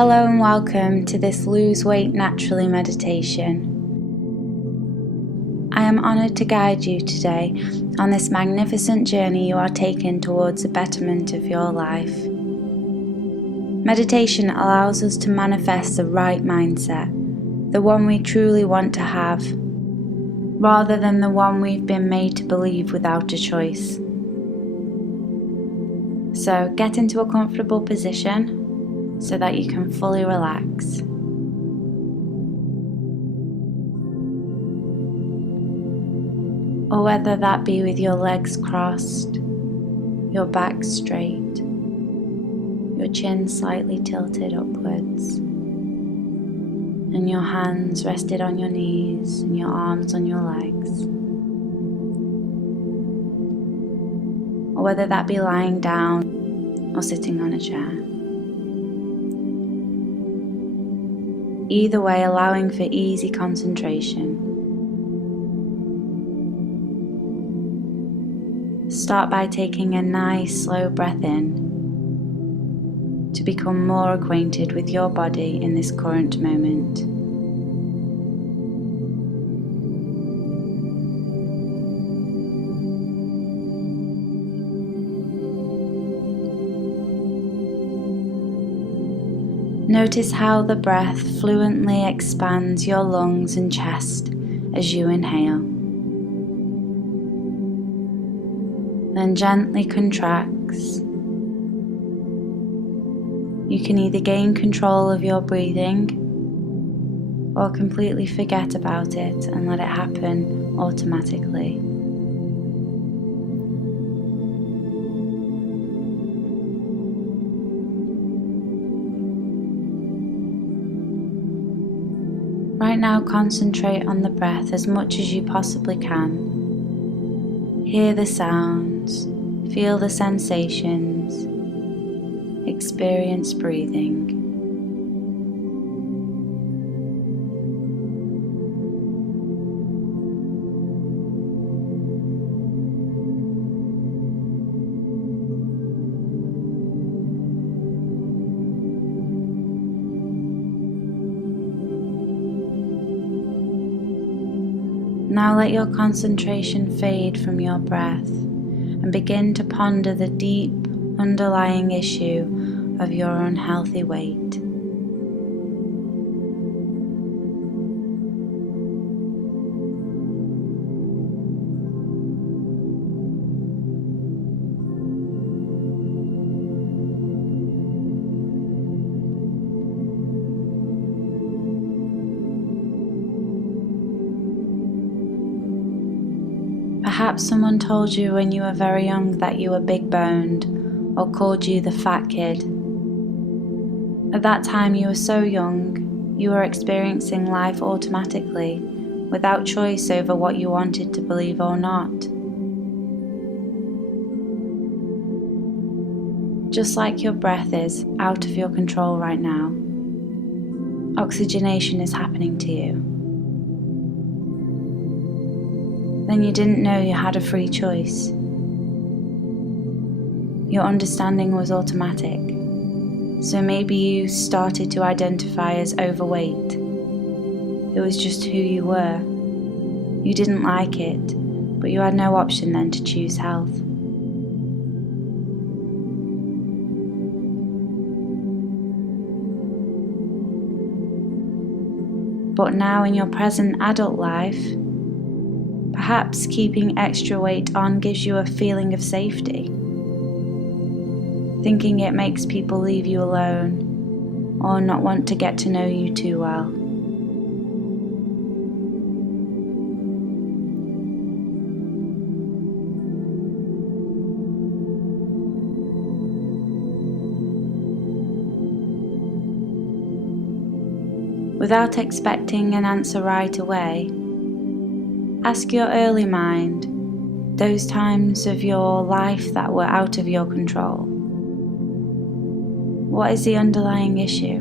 Hello and welcome to this Lose Weight Naturally meditation. I am honoured to guide you today on this magnificent journey you are taking towards the betterment of your life. Meditation allows us to manifest the right mindset, the one we truly want to have, rather than the one we've been made to believe without a choice. So get into a comfortable position so that you can fully relax. Or whether that be with your legs crossed, your back straight, your chin slightly tilted upwards, and your hands rested on your knees and your arms on your legs. Or whether that be lying down or sitting on a chair. Either way, allowing for easy concentration. Start by taking a nice slow breath in to become more acquainted with your body in this current moment. Notice how the breath fluently expands your lungs and chest as you inhale. Then gently contracts. You can either gain control of your breathing or completely forget about it and let it happen automatically. Right now, concentrate on the breath as much as you possibly can. Hear the sounds, feel the sensations, experience breathing. Now let your concentration fade from your breath and begin to ponder the deep underlying issue of your unhealthy weight. Perhaps someone told you when you were very young that you were big boned or called you the fat kid. At that time you were so young, you were experiencing life automatically, without choice over what you wanted to believe or not. Just like your breath is out of your control right now, oxygenation is happening to you. Then you didn't know you had a free choice. Your understanding was automatic. So maybe you started to identify as overweight. It was just who you were. You didn't like it, but you had no option then to choose health. But now in your present adult life, perhaps keeping extra weight on gives you a feeling of safety. Thinking it makes people leave you alone or not want to get to know you too well. Without expecting an answer right away, ask your early mind, those times of your life that were out of your control. What is the underlying issue?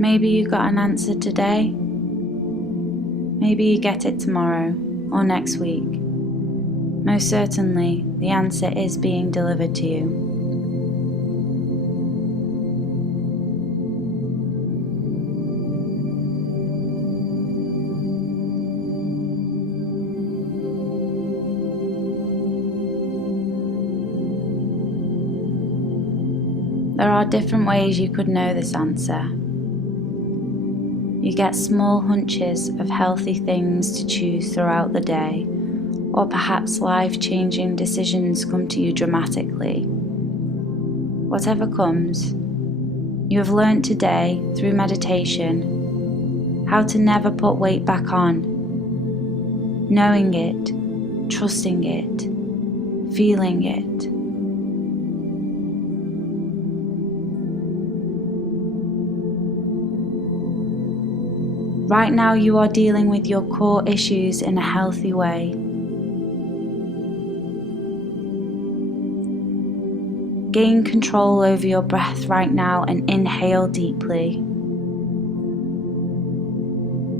Maybe you got an answer today. Maybe you get it tomorrow or next week. Most certainly, the answer is being delivered to you. There are different ways you could know this answer. You get small hunches of healthy things to choose throughout the day, or perhaps life-changing decisions come to you dramatically. Whatever comes, you have learned today through meditation how to never put weight back on, knowing it, trusting it, feeling it. Right now you are dealing with your core issues in a healthy way. Gain control over your breath right now and inhale deeply,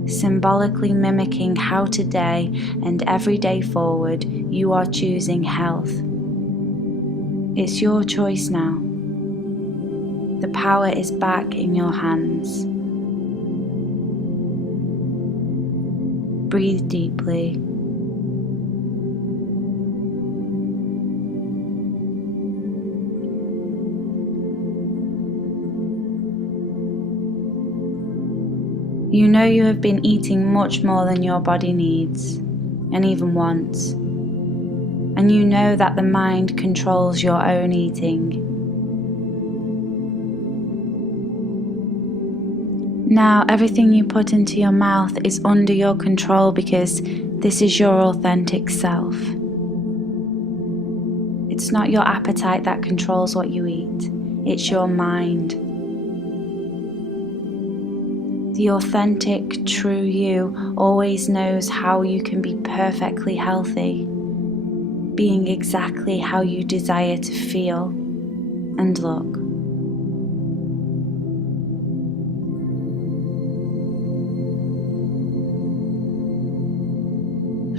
symbolically mimicking how today and every day forward you are choosing health. It's your choice now. The power is back in your hands. Breathe deeply. You know you have been eating much more than your body needs, and even wants. And you know that the mind controls your own eating. Now everything you put into your mouth is under your control because this is your authentic self. It's not your appetite that controls what you eat, it's your mind. The authentic, true you always knows how you can be perfectly healthy, being exactly how you desire to feel and look.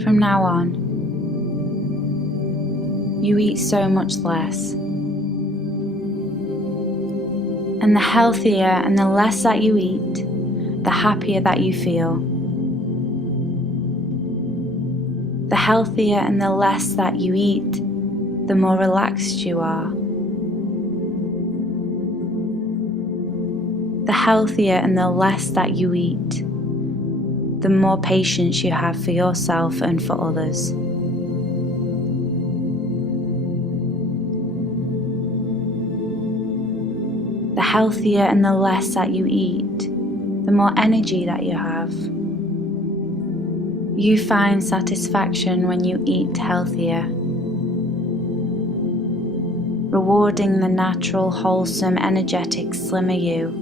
From now on, you eat so much less. And the healthier and the less that you eat, the happier that you feel. The healthier and the less that you eat, the more relaxed you are. The healthier and the less that you eat, the more patience you have for yourself and for others. The healthier and the less that you eat, the more energy that you have. You find satisfaction when you eat healthier, rewarding the natural, wholesome, energetic, slimmer you.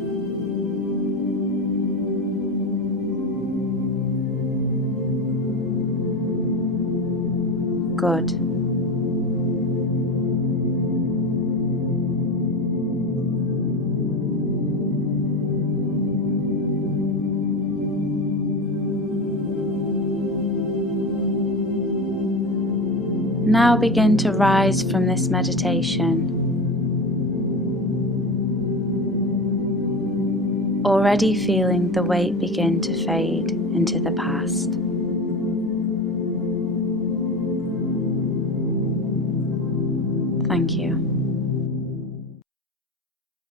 Good. Now begin to rise from this meditation, already feeling the weight begin to fade into the past.